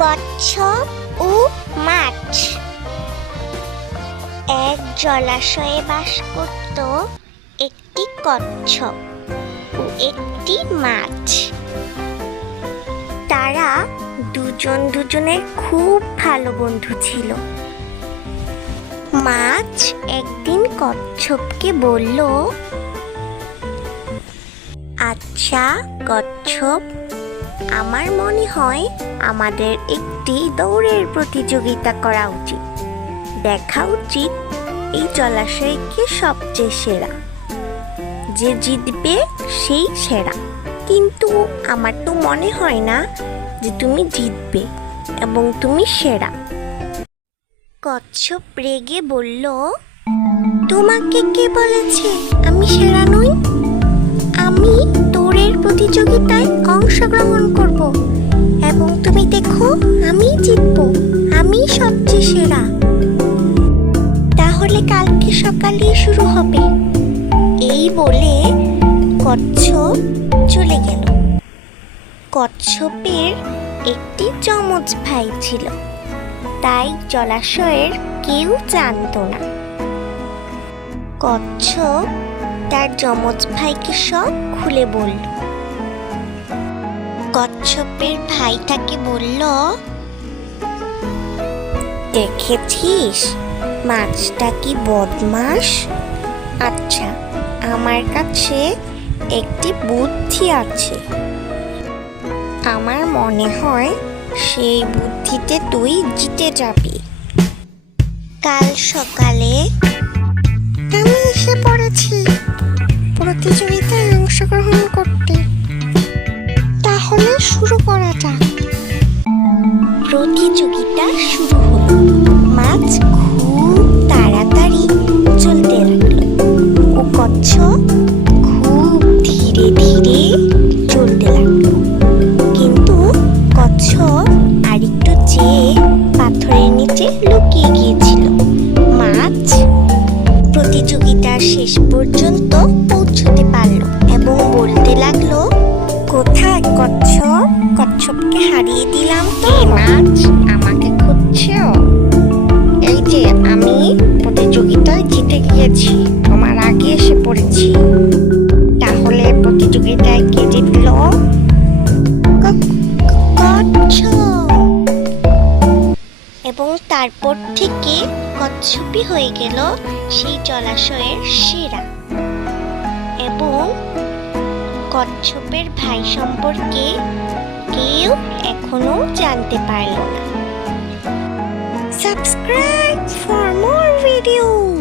কচ্ছপ ও মাছ। এক জলাশয়ে বাস করত একটি কচ্ছপ ও একটি মাছ। তারা দুজন দুজনের খুব ভালো বন্ধু ছিল। মাছ একদিন কচ্ছপকে বলল, আচ্ছা কচ্ছপ, আমার মনে হয় আমাদের একটি দৌড়ের প্রতিযোগিতা করা উচিত। দেখা উচিত এই জলাশয়ে কে সবচেয়ে সেরা। যে জিতবে সেই সেরা। কিন্তু আমার তো মনে হয় না যে তুমি জিতবে এবং তুমি সেরা। কচ্ছপ রেগে বলল, তোমাকে কে বলেছে আমি সেরা নই? আমি দৌড়ের প্রতিযোগিতায় অংশগ্রহণ করব এবং তুমি দেখো আমি জিতব, আমি সবচেয়ে সেরা। তাহলে কালকে সকালে শুরু হবে। এই বলে কচ্ছপ চলে গেল। কচ্ছপের একটি যমজ ভাই ছিল, তাই জলাশয়ের কেউ জানত না। কচ্ছপ তার যমজ ভাইকে সব খুলে বলল। কচ্ছপের ভাই তাকে বলল, দেখেছিস মাছটা কি বদমাশ। আচ্ছা, আমার কাছে একটি বুদ্ধি আছে। আমার মনে হয় সেই বুদ্ধিতে তুই জিতে যাবি। কাল সকালে আমি এসে পড়েছি প্রতিযোগিতায় অংশগ্রহণ করতে। তাহলে শুরু করা যাক। প্রতিযোগিতা শুরু হলো। মাছ খুব তাড়াতাড়ি চলতে লাগলো ও কচ্ছপ খুব ধীরে ধীরে চলতে লাগলো। কিন্তু কচ্ছপ আরেকটু চেয়ে পাথরের নিচে লুকিয়ে গিয়েছিল। মাছ প্রতিযোগিতার শেষ পর্যন্ত পৌঁছতে পারল এবং বলতে লাগলো, কোথায় কচ্ছপ? কচ্ছপকে হারিয়ে দিলাম তো। মাছ আমাকে খুঁজছো? এই যে আমি প্রতিযোগিতায় জিতে গিয়েছি, তোমার আগে এসে পড়েছি। তাহলে প্রতিযোগিতায় কে জিতলো? কচ্ছপ। এবং তারপর থেকে কচ্ছপই হয়ে গেল সেই জলাশয়ের সেরা। এবং কচ্ছপের ভাই সম্পর্কে কেউ এখনো জানতে পারল না। সাবস্ক্রাইব।